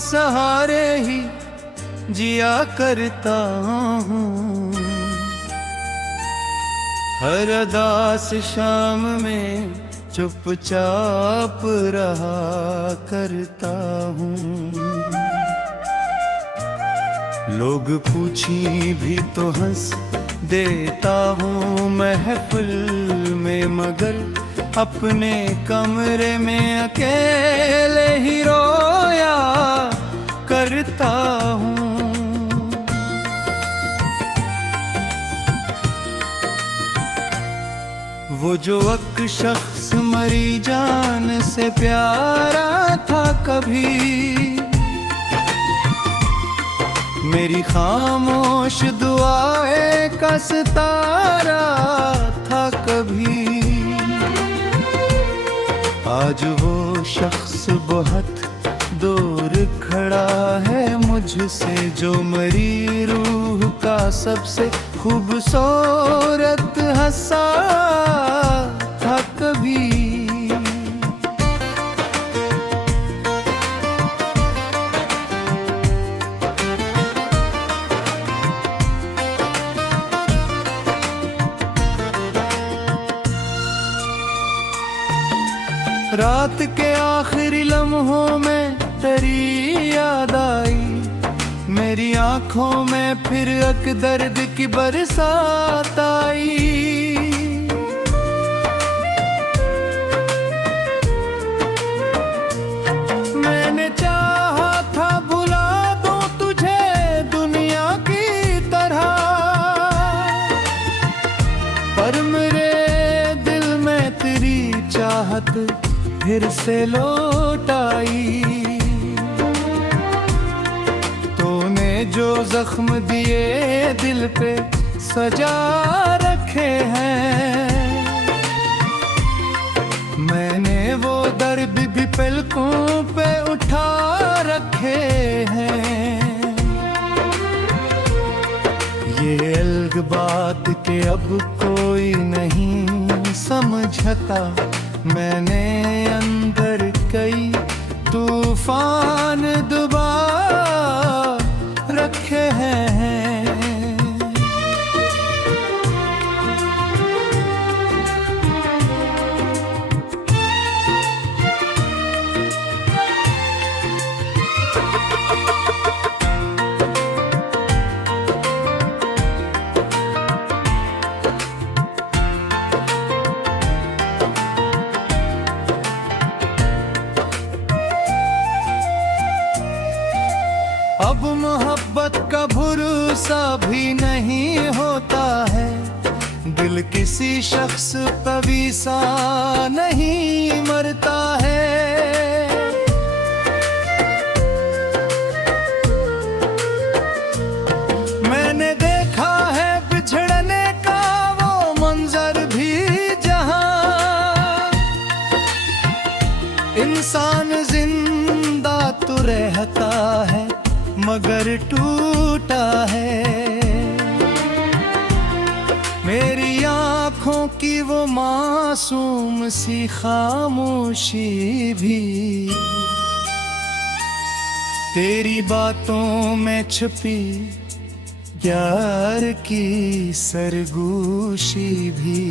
सहारे ही जिया करता हूँ। हर अदास शाम में चुपचाप रहा करता हूँ। लोग पूछी भी तो हंस देता हूँ महफिल में, मगर अपने कमरे में अकेले ही रोया करता हूँ। वो जो एक शख्स मरी जान से प्यारा था कभी, मेरी खामोश दुआएं का सितारा था कभी। आज वो शख्स बहुत दूर खड़ा है मुझसे, जो मरी रूह का सबसे खूबसूरत हंसा था कभी। रात के आखिरी लम्हों में तेरी याद आई, मेरी आंखों में फिर एक दर्द की बरसात आई। मैंने चाहा था भुला दूं तुझे दुनिया की तरह, पर मेरे दिल में तेरी चाहत फिर से लौट आई। तूने जो जख्म दिए दिल पे सजा रखे हैं, मैंने वो दर्द भी पलकों पे उठा रखे हैं। ये अलग बात के अब कोई नहीं समझता, मैंने अंदर कई तूफान डुबा रखे हैं। अब मोहब्बत का भरोसा भी नहीं होता है, दिल किसी शख्स पर वीसा नहीं मरता है। मैंने देखा है बिछड़ने का वो मंजर भी जहां, इंसान जिंदा तो रहता है मगर टूटा है। मेरी आँखों की वो मासूम सी खामोशी भी, तेरी बातों में छुपी प्यार की सरगोशी भी।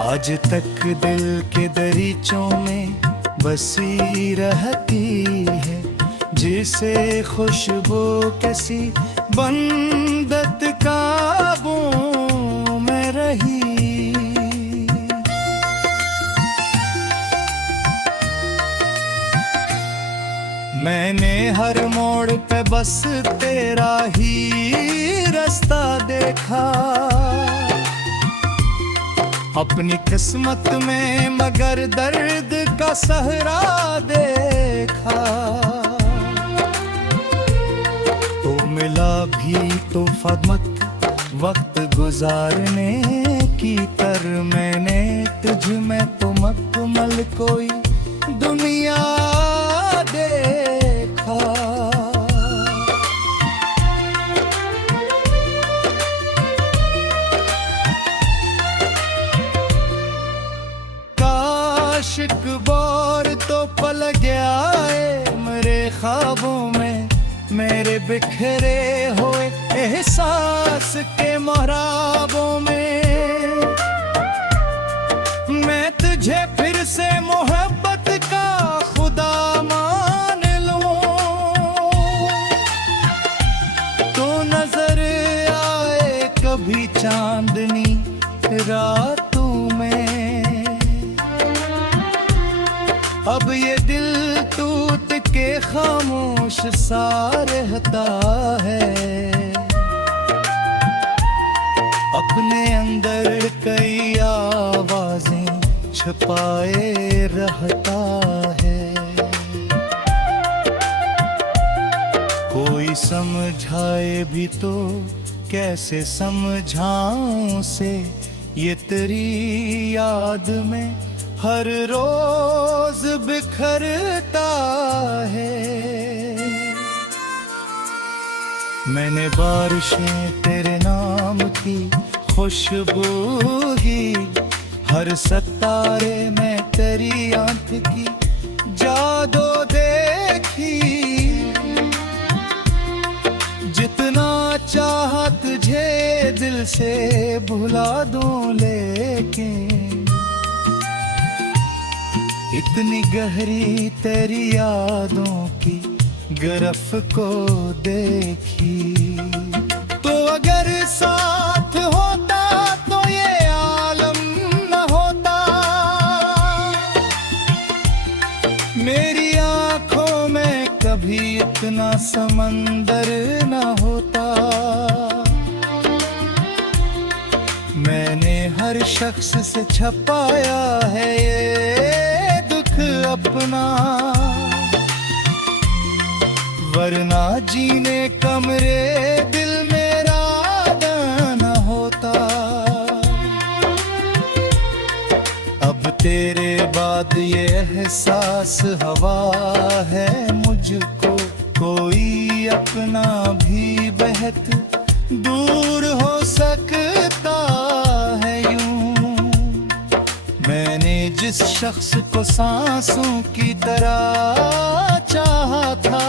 आज तक दिल के दरीचों में बसी रहती है, जिसे खुशबू किसी बंदत काबू में रही। मैंने हर मोड़ पे बस तेरा ही रास्ता देखा, अपनी किस्मत में मगर दर्द का सहरा देखा। तो मिला भी तो फदमत वक्त गुजारने की तर, मैंने तुझ में तो मकमल कोई दुनिया देखा। काशिक बोर तो पल गया बिखरे हुए एहसास के महराबों में मैं तुझे फिर से मोहब्बत का खुदा मान लूं तो नजर आए कभी चांदनी रातों में। अब ये दिल टूट के खामोश सा रहता है अपने अंदर कई आवाजें छुपाए रहता है। कोई समझाए भी तो कैसे समझाऊं से ये तेरी याद में हर रोज बिखरता है। मैंने बारिशें तेरे नाम की खुशबू की हर सितारे में तेरी आंख की जादू देखी जितना चाहा तुझे दिल से भुला दूं लेकिन इतनी गहरी तेरी यादों की गिरफ को देखी तो अगर साथ होता तो ये आलम न होता मेरी आंखों में कभी इतना समंदर न होता। मैंने हर शख्स से छपाया है ये दुख अपना वरना जीने का मेरे दिल मेरा न होता। अब तेरे बाद ये एहसास हवा है मुझको कोई अपना भी बहत दूर हो सकता है यूं। मैंने जिस शख्स को सांसों की तरह चाहा था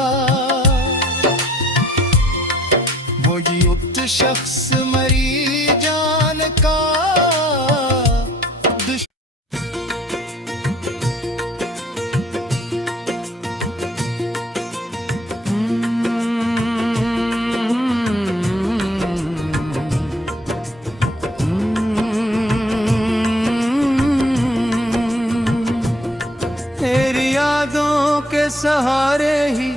वो युक्त शख्स मरी जान का तेरी यादों के सहारे ही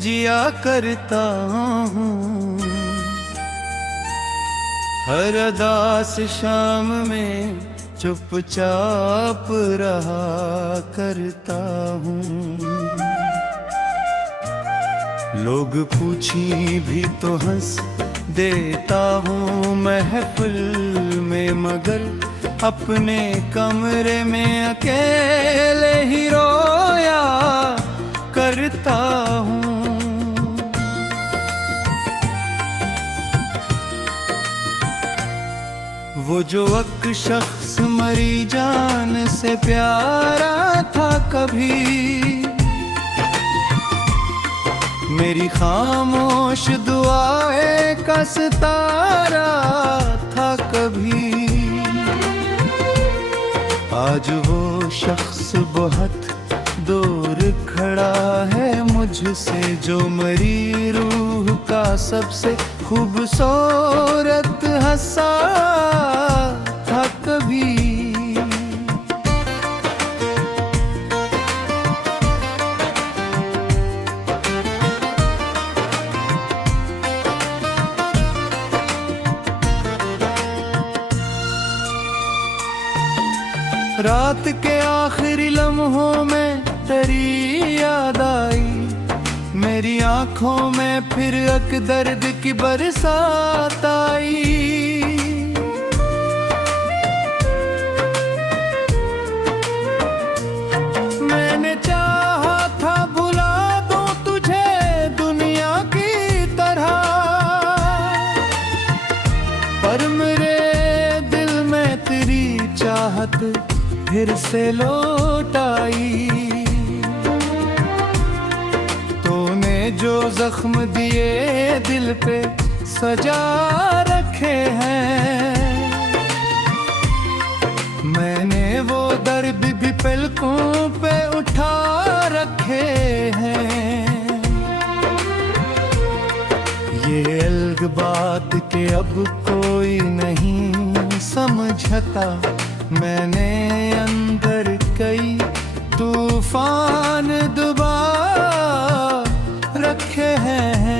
जिया करता हूँ हर अदास शाम में चुपचाप रहा करता हूँ। लोग पूछी भी तो हंस देता हूँ महफिल में मगर अपने कमरे में अकेले ही रोया करता हूँ। वो जो एक शख्स मरी जान से प्यारा था कभी मेरी खामोश दुआएं का सितारा था कभी आज वो शख्स बहुत दूर खड़ा है मुझसे जो मेरी रूह का सबसे खूबसूरत हंसा था कभी। रात के आखिरी लम्हों में तेरी याद आई मेरी आंखों में फिर एक दर्द की बरसात आई। मैंने चाहा था भुला दूं तुझे दुनिया की तरह पर मेरे दिल में तेरी चाहत फिर से लौट आई। तूने जो जख्म दिए दिल पे सजा रखे हैं। मैंने वो दर्द भी पलकों पे उठा रखे हैं। ये अलग बात के अब कोई नहीं समझता, मैंने अंदर कई तूफान डुबा रखे हैं।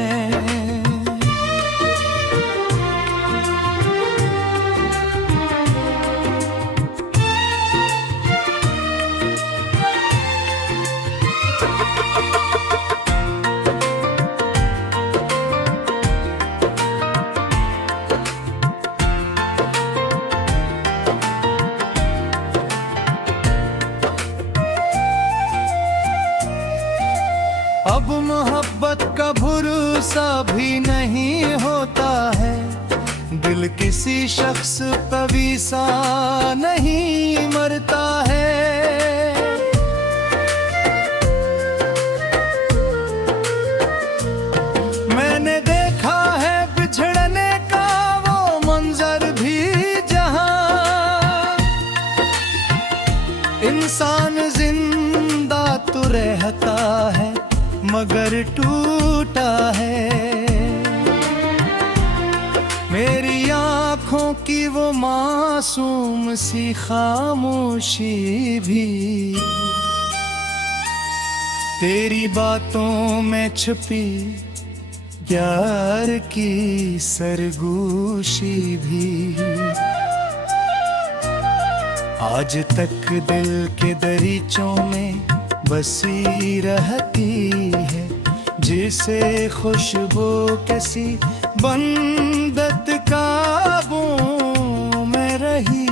अब मोहब्बत का भरोसा भी नहीं होता है, दिल किसी शख्स पर वीसा नहीं मरता है। मैंने देखा है बिछड़ने का वो मंजर भी जहां, इंसान जिंदा तो रहता है मगर टूटा है। मेरी आँखों की वो मासूम सी खामोशी भी तेरी बातों में छुपी प्यार की सरगोशी भी आज तक दिल के दरीचों में बसी रहती है, जिसे खुशबू किसी बंदत काबू में रही।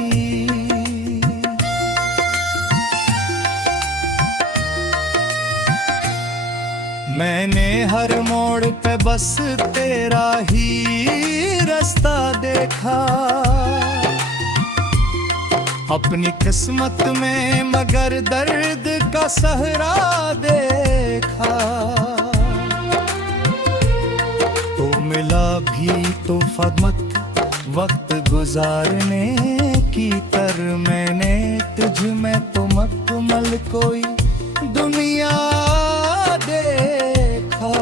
मैंने हर मोड़ पे बस तेरा ही रास्ता देखा, अपनी किस्मत में मगर दर्द का सहरा देखा। तो मिला भी तो फदमत वक्त गुजारने की तर, मैंने तुझ में तो मकमल कोई दुनिया देखा।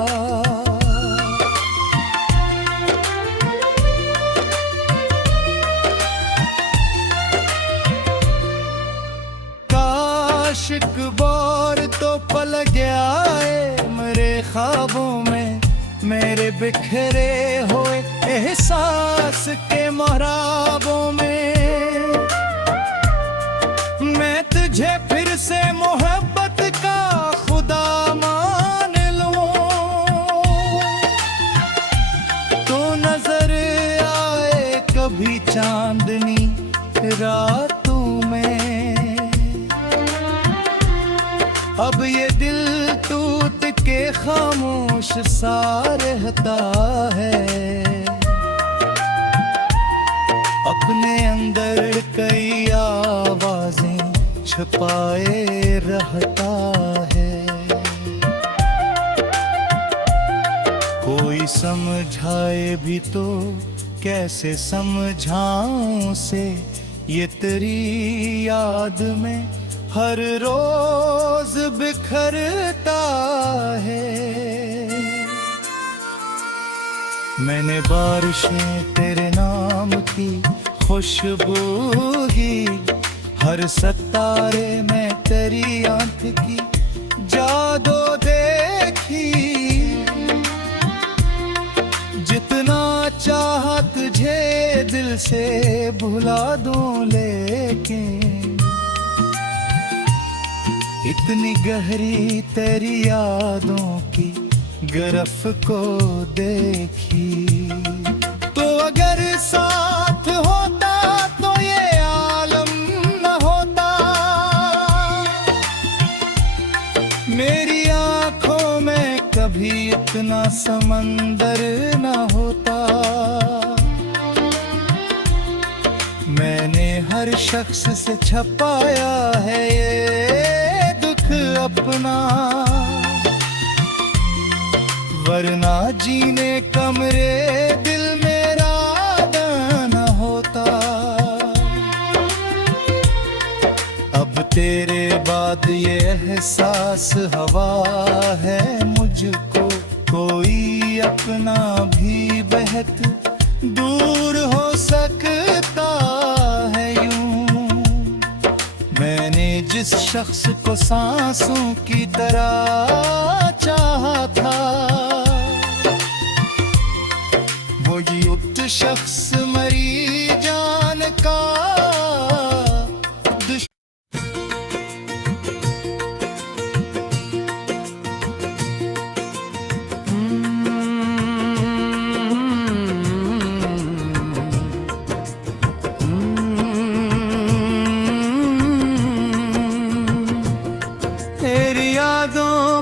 आशिक बोर तो पल गया है मेरे ख्वाबों में, मेरे बिखरे हुए एहसास के महराबों में। मैं तुझे फिर से मोहब्बत का खुदा मान लूं, तो नजर आए कभी चांदनी रातों में। अब ये दिल टूट के खामोश सा रहता है, अपने अंदर कई आवाजें छुपाए रहता है। कोई समझाए भी तो कैसे समझाऊं से, ये तेरी याद में हर रोज बिखरता है। मैंने बारिशें तेरे नाम की खुशबू की, हर सितारे में तेरी आंख की जादू देखी। जितना चाहा तुझे दिल से भुला दूं, लेकिन इतनी गहरी तेरी यादों की गिरफ को देखी। तो अगर साथ होता तो ये आलम न होता, मेरी आंखों में कभी इतना समंदर न होता। मैंने हर शख्स से छपाया है ये दुख अपना, वरना जीने कमरे दिल मेरा न होता। अब तेरे बाद ये एहसास हवा है मुझको, कोई अपना भी बहुत दूर हो सकता है यूं। मैंने जिस शख्स को सांसों की तरह चाहा था, वो युक्त शख्स मरी जान का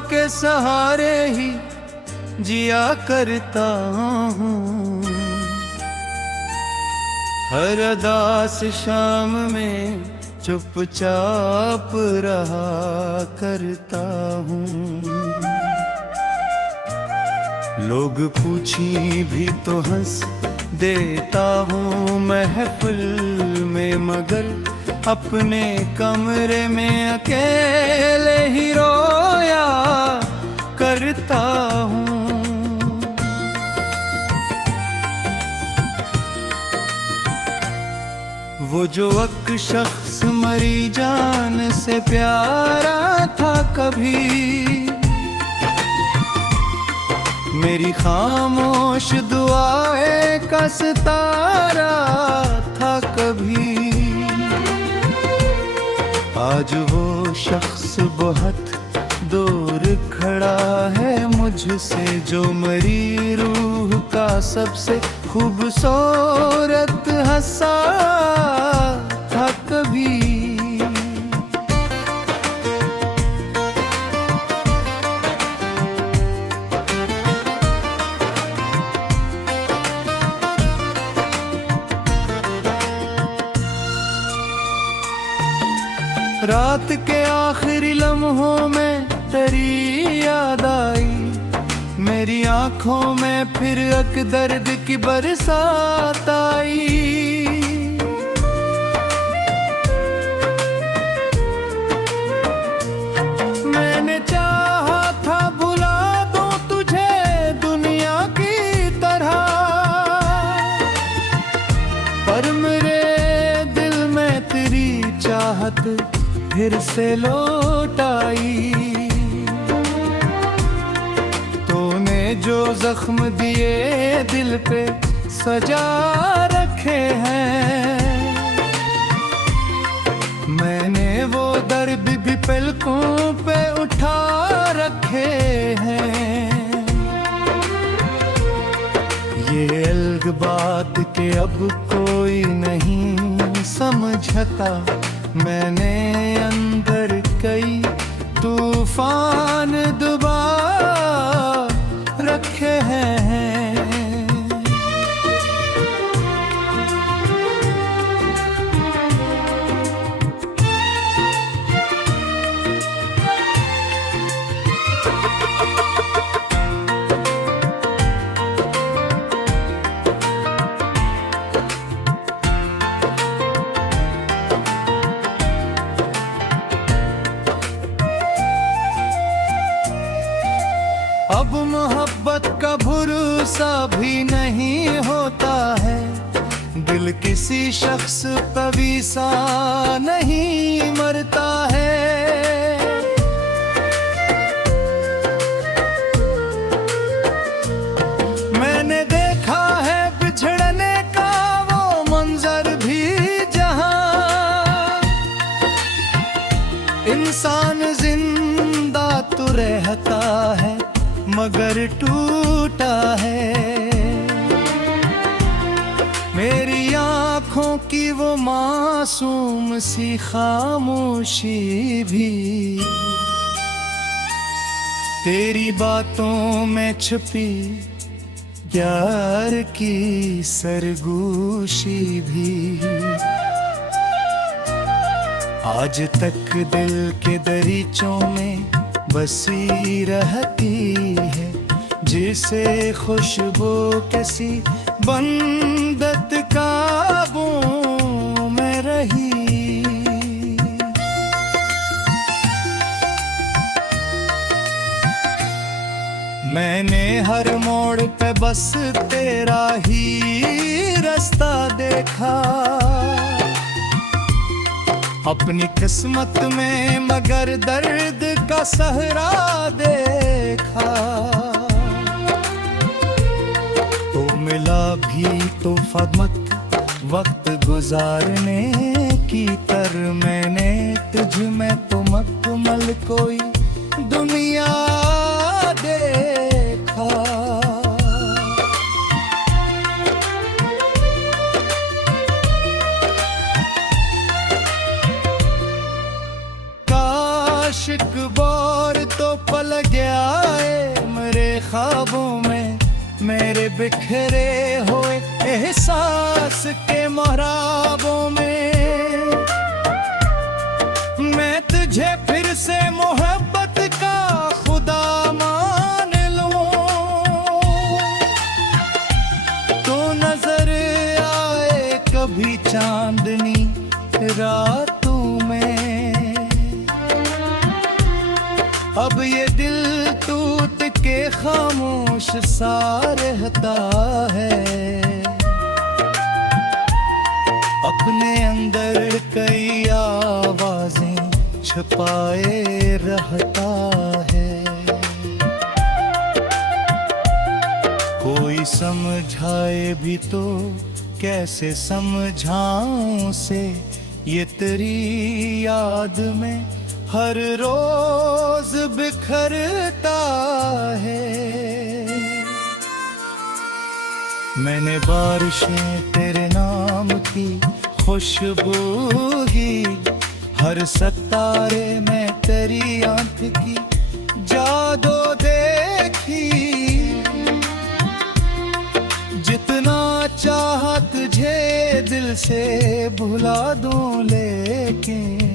के सहारे ही जिया करता हूँ। हर अदास शाम में चुपचाप रहा करता हूँ। लोग पूछी भी तो हंस देता हूँ महफिल में, मगर अपने कमरे में अकेले ही रोया करता हूँ। वो जो एक शख्स मरी जान से प्यारा था कभी, मेरी खामोश दुआएं का सितारा था कभी। आज वो शख्स बहुत दूर खड़ा है मुझसे, जो मरी रूह का सबसे खूबसूरत हंसा था कभी। रात के आखिरी लम्हों में तेरी याद आई, मेरी आंखों में फिर एक दर्द की बरसात आई। मैंने चाहा था भुला दूं तुझे दुनिया की तरह, पर मेरे दिल में तेरी चाहत फिर से लौट आई। तूने जो जख्म दिए दिल पे सजा रखे हैं, मैंने वो दर्द भी पलकों पे उठा रखे हैं। ये अलग बात के अब कोई नहीं समझता, मैंने अंदर कई तूफान डुबा रखे हैं। अब मोहब्बत का भरोसा भी नहीं होता है, दिल किसी शख्स पर वीसा नहीं मरता है। मैंने देखा है बिछड़ने का वो मंजर भी जहां, इंसान जिंदा तो रहता है मगर टूटा है। मेरी आँखों की वो मासूम सी खामोशी भी, तेरी बातों में छुपी प्यार की सरगोशी भी। आज तक दिल के दरीचों में बसी रहती है जिसे खुशबू किसी बंदत काबू में रही। मैंने हर मोड़ पे बस तेरा ही रास्ता देखा, अपनी किस्मत में मगर दर्द का सहरा देखा। तो मिला भी तो फदमत वक्त गुजारने की तर, मैंने तुझ में तो मकमल कोई दुनिया देखा। काशिक बोर तो पल गया है मेरे ख्वाबों में, मेरे बिखरे हुए एहसास के महराबों में। मैं तुझे फिर से मोहब्बत का खुदा मान लूं, तो नजर आए कभी चांदनी रातों में। अब ये दिल टूट के खामोश सा रहता है, अपने अंदर कई आवाजें छुपाए रहता है। कोई समझाए भी तो कैसे समझाऊं से, ये तेरी याद में हर रोज बिखरता है। मैंने बारिशें तेरे नाम की खुशबू की, हर सितारे में तेरी आंख की जादू देखी। जितना चाहा तुझे दिल से भुला दूं, लेकिन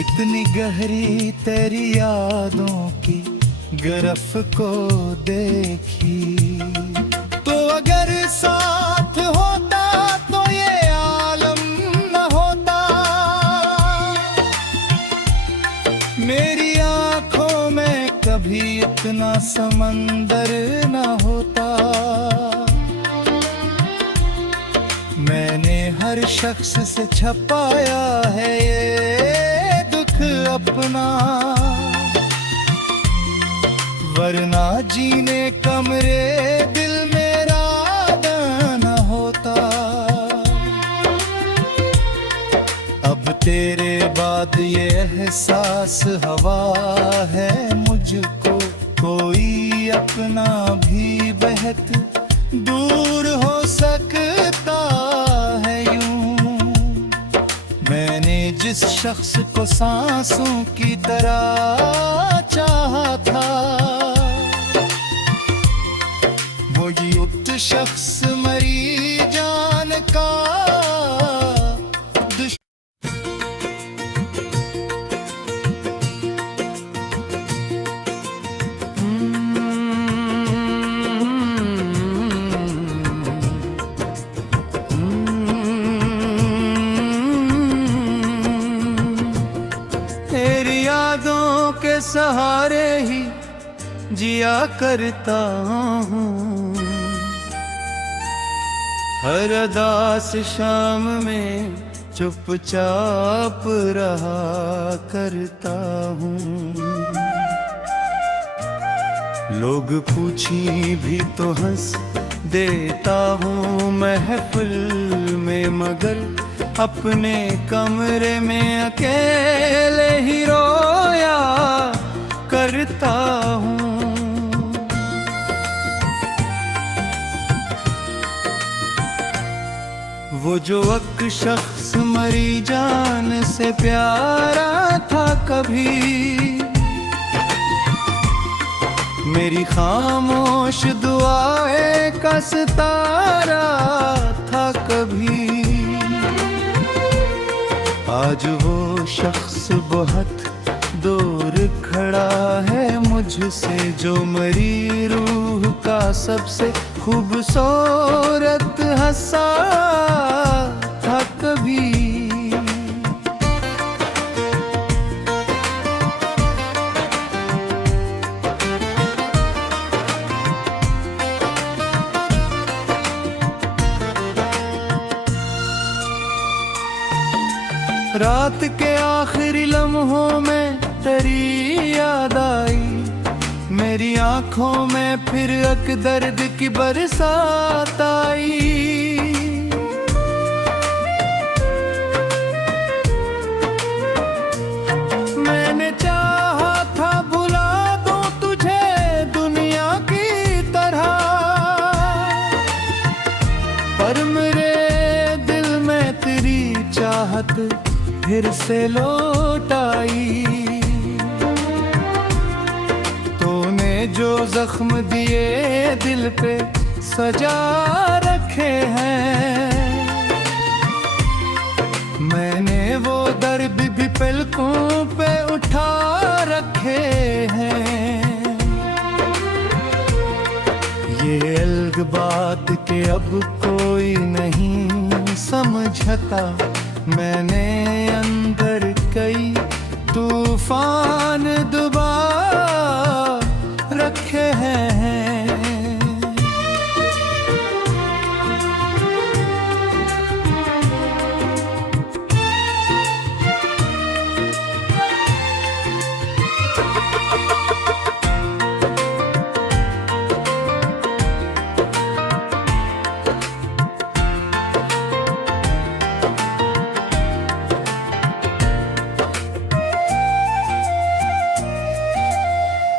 इतनी गहरी तेरी यादों की गिरफ को देखी। तो अगर साथ होता तो ये आलम न होता, मेरी आंखों में कभी इतना समंदर न होता। मैंने हर शख्स से छपाया है ये दुख अपना, वरना जीने का मेरे दिल मेरा न होता। अब तेरे बाद ये एहसास हवा है मुझको, कोई अपना भी बहत दूर हो सकता है यूं। मैंने जिस शख्स को सांसों की तरह चाहा था, वो युक्त शख्स मरी जान का के सहारे ही जिया करता हूँ। हर अदास शाम में चुपचाप रहा करता हूँ। लोग पूछी भी तो हंस देता हूँ महफिल में, मगर अपने कमरे में अकेले ही रोया करता हूँ। वो जो एक शख्स मरी जान से प्यारा था कभी, मेरी खामोश दुआएं का सितारा था कभी। आज वो शख्स बहुत दूर खड़ा है मुझे मुझसे जो मरी रूह का सबसे खूबसूरत हंसा था कभी। रात के आखिरी लम्हों में तेरी याद आई, मेरी आंखों में फिर अक दर्द की बरसात आई। मैंने चाहा था भुला दूं तुझे दुनिया की तरह, पर मेरे दिल में तेरी चाहत फिर से लौट आई। तूने जो जख्म दिए दिल पे सजा रखे हैं, मैंने वो दर्द भी पलकों पे उठा रखे हैं। ये अलग बात के अब कोई नहीं समझता, मैंने अंदर कई तूफान डुबा रखे हैं।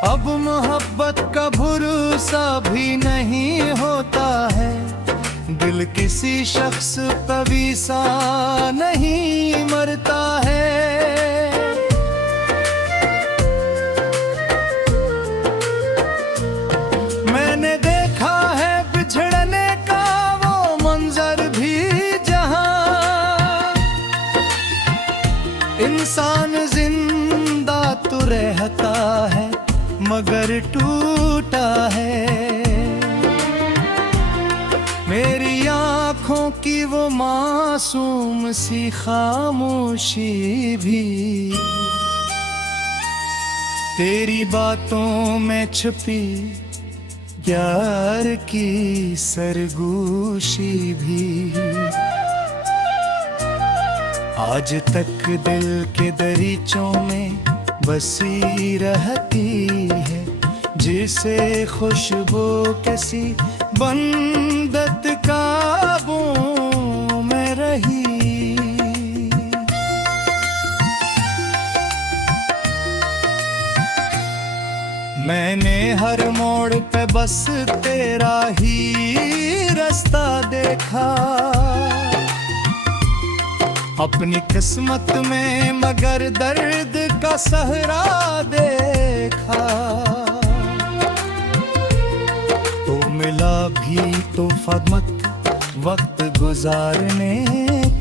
अब मोहब्बत का भरोसा भी नहीं होता है, दिल किसी शख्स पर वीसा नहीं मरता है। मैंने देखा है बिछड़ने का वो मंजर भी जहां, इंसान जिंदा तो रहता है मगर टूटा है। मेरी आँखों की वो मासूम सी खामोशी भी तेरी बातों में छुपी प्यार की सरगोशी भी आज तक दिल के दरीचों में बसी रहती है, जिसे खुशबू किसी बंदत काबू में रही। मैंने हर मोड़ पे बस तेरा ही रास्ता देखा, अपनी किस्मत में मगर दर्द का सहरा देखा। तो मिला भी तो फदमत वक्त गुजारने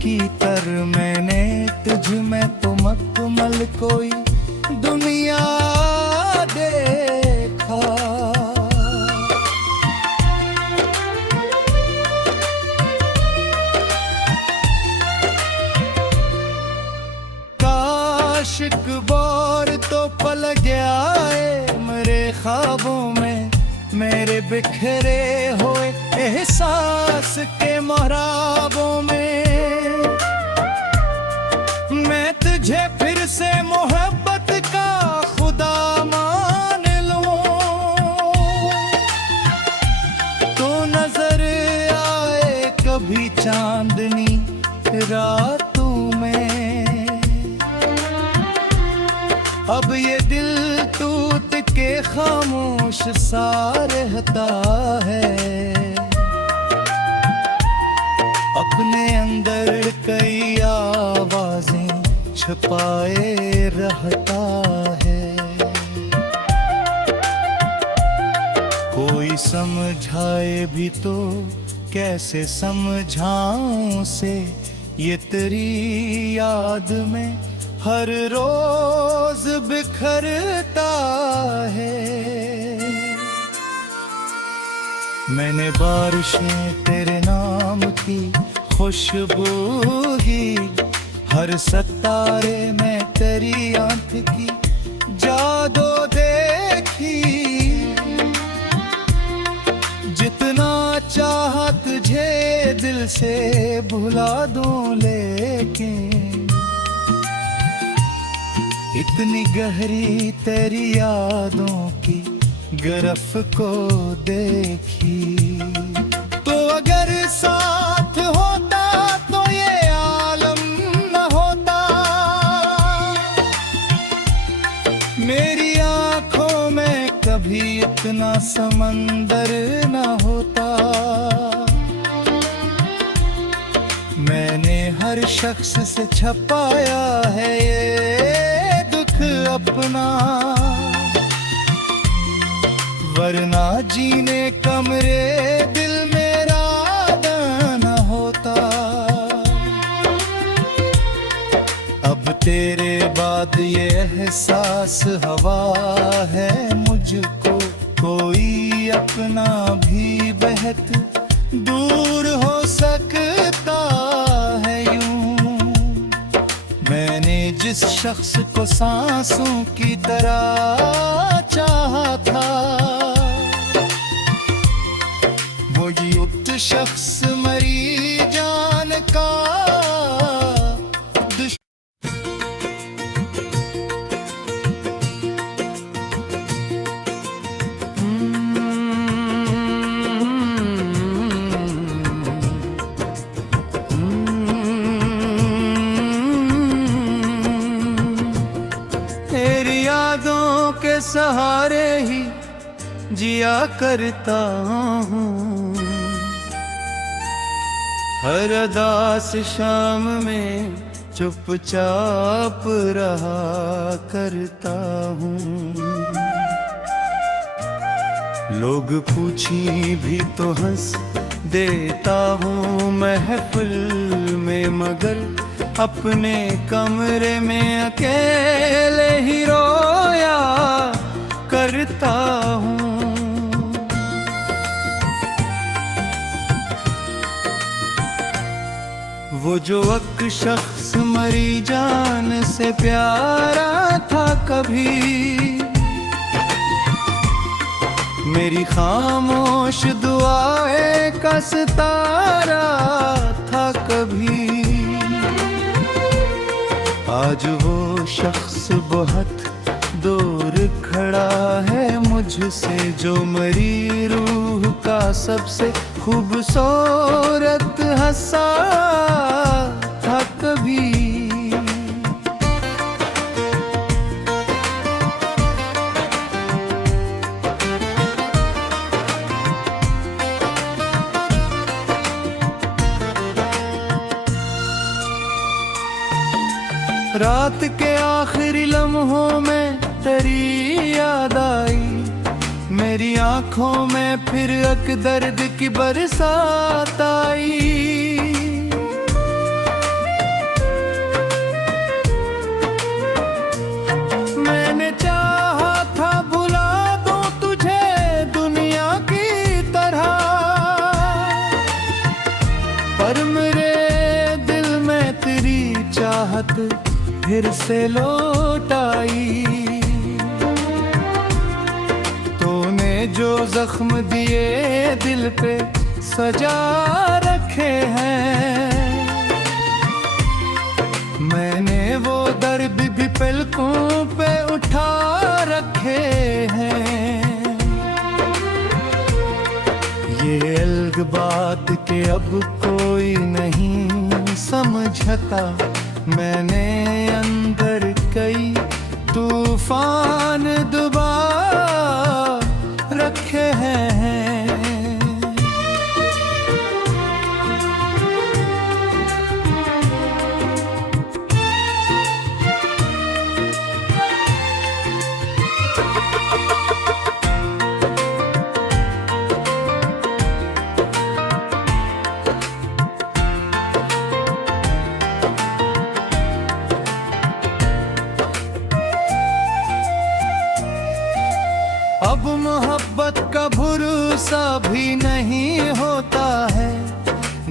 की तर, मैंने तुझ में तो मकमल कोई दुनिया देखा। आशिक बोर तो पल गया है मेरे ख्वाबों में, मेरे बिखरे हुए एहसास के महराबों में। मैं तुझे फिर से मोहब्बत का खुदा मान लूं, तो नजर आए कभी चांदनी रातों में। अब ये दिल टूट के खामोश सा रहता है, अपने अंदर कई आवाजें छुपाए रहता है। कोई समझाए भी तो कैसे समझाऊं से, ये तेरी याद में हर रोज बिखरता है। मैंने बारिशें तेरे नाम की खुशबू की, हर सितारे में तेरी आंख की जादू देखी। जितना चाहा तुझे दिल से भुला दूं, लेकिन इतनी गहरी तेरी यादों की गिरफ को देखी। तो अगर साथ होता तो ये आलम न होता, मेरी आंखों में कभी इतना समंदर न होता। मैंने हर शख्स से छपाया है ये दुख अपना, वरना जीने का मेरे दिल मेरा न होता। अब तेरे बाद ये एहसास हवा है मुझको, कोई अपना भी बहत दूर हो सकता है यूं। मैंने जिस शख्स को सांसों की तरह चाहा था, वो युक्त शख्स मरी जान का तेरी यादों के सहारे ही जिया करता हूँ। हर अदास शाम में चुपचाप रहा करता हूँ। लोग पूछी भी तो हंस देता हूँ महफिल में, मगर अपने कमरे में अकेले ही रोया करता हूँ। वो जो एक शख्स मरी जान से प्यारा था कभी, मेरी खामोश दुआएं का सितारा था कभी। आज वो शख्स बहुत दूर खड़ा है मुझसे, जो मेरी रूह का सबसे खूबसूरत हंसा था कभी। रात के आखिरी लम्हों में तेरी याद आई, मेरी आंखों में फिर एक दर्द की बरसात आई। मैंने चाहा था भुला दूं तुझे दुनिया की तरह, पर मेरे दिल में तेरी चाहत फिर से लौट आई। तूने जो जख्म दिए दिल पे सजा रखे हैं, मैंने वो दर्द भी पलकों पे उठा रखे हैं। ये अलग बात के अब कोई नहीं समझता, मैंने अंदर कई तूफान डुबा रखे हैं। भरोसा भी नहीं होता है,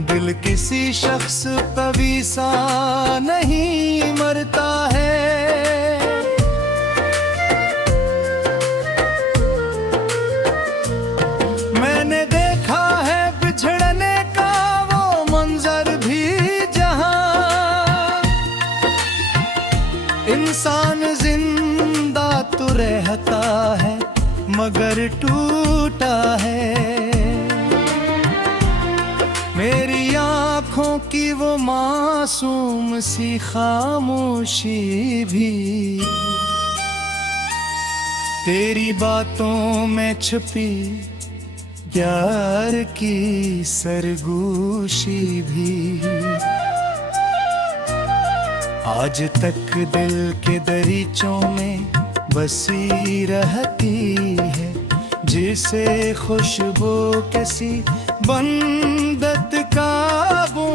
दिल किसी शख्स पे भी सा नहीं मरता है। मैंने देखा है बिछड़ने का वो मंजर भी जहां, इंसान जिंदा तो रहता है मगर टूटा है। मेरी आँखों की वो मासूम सी खामोशी भी तेरी बातों में छुपी प्यार की सरगोशी भी आज तक दिल के दरीचों में बसी रहती है, जिसे खुशबू किसी बंदत काबू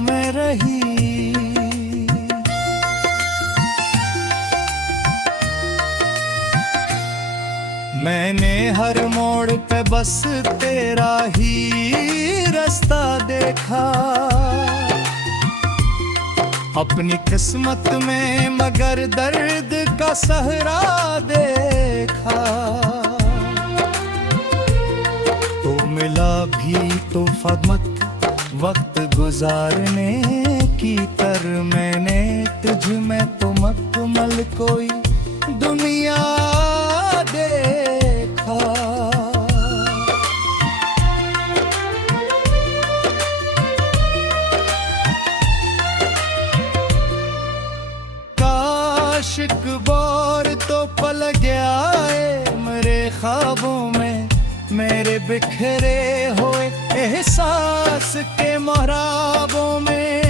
में रही। मैंने हर मोड़ पे बस तेरा ही रास्ता देखा, अपनी किस्मत में मगर दर्द का सहरा देखा। तो मिला भी तो फकमत वक्त गुजारने की तर, मैंने तुझ में तो मकमल कोई दुनिया देखा। काशिक बोर तो पल गया है मेरे ख्वाबों में, मेरे बिखरे हुए एहसास के महराबों में।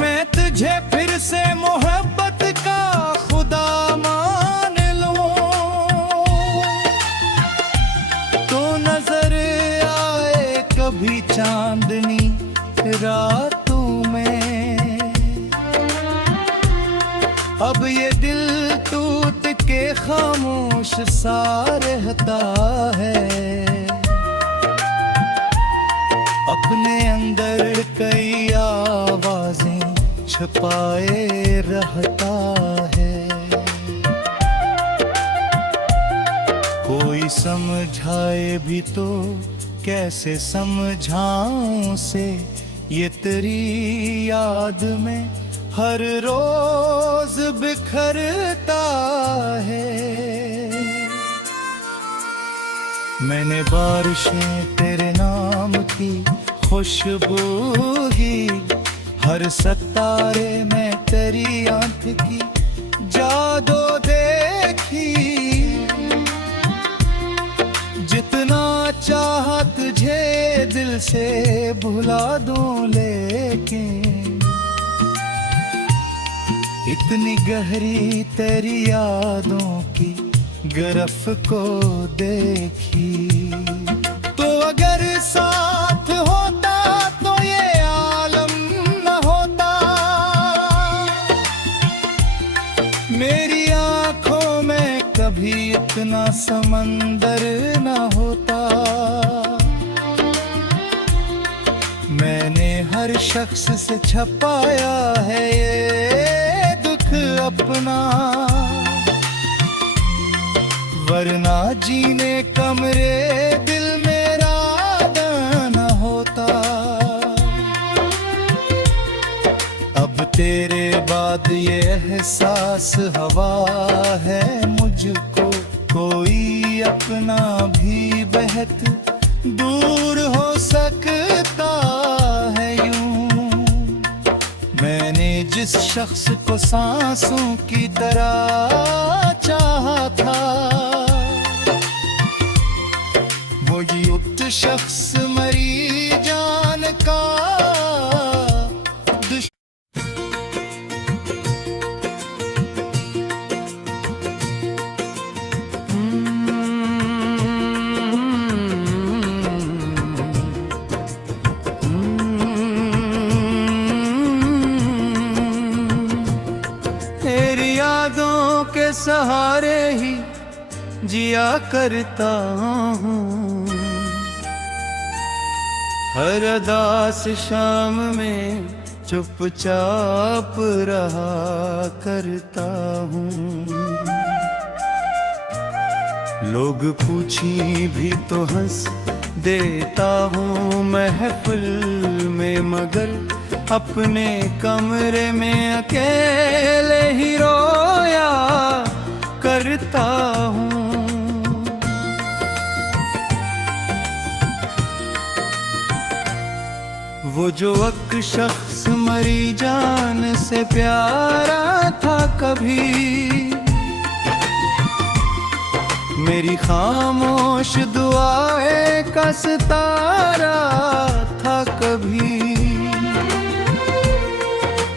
मैं तुझे फिर से मोहब्बत का खुदा मान लूं तो नजर आए कभी चांदनी रातों में। अब ये दिल टूट के खामोश सा रहता है, अपने अंदर कई आवाजें छुपाए रहता है। कोई समझाए भी तो कैसे समझाऊं से, ये तेरी याद में हर रोज बिखरता है। मैंने बारिशें तेरे नाम की खुशबू की, हर सितारे में तेरी आंख की जादू देखी। जितना चाहा तुझे दिल से भुला दूं, लेकिन इतनी गहरी तेरी यादों की गिरफ को देखी। तो अगर साथ होता तो ये आलम न होता, मेरी आंखों में कभी इतना समंदर न होता। मैंने हर शख्स से छपाया है ये दुख अपना, वरना जीने का मेरे दिल मेरा न होता। अब तेरे बाद ये एहसास हवा है मुझको, कोई अपना भी बहक दूर हो सकता है यूं। मैंने जिस शख्स को सांसों की तरह चाहा था, वो युक्त शख्स मरी जान का तेरी यादों के सहारे ही जिया करता हूँ। हर उदास शाम में चुपचाप रहा करता हूँ। लोग पूछी भी तो हंस देता हूँ महफिल में, मगर अपने कमरे में अकेले ही रोया करता हूँ। वो जो एक शख्स मरी जान से प्यारा था कभी, मेरी खामोश दुआएं का सितारा था कभी।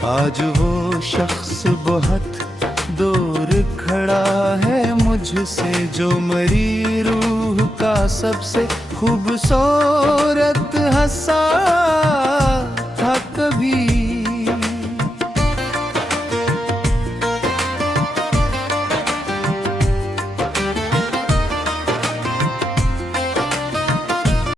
आज वो शख्स बहुत दूर खड़ा है मुझसे, जो मरी रूह का सबसे खूबसूरत हंसा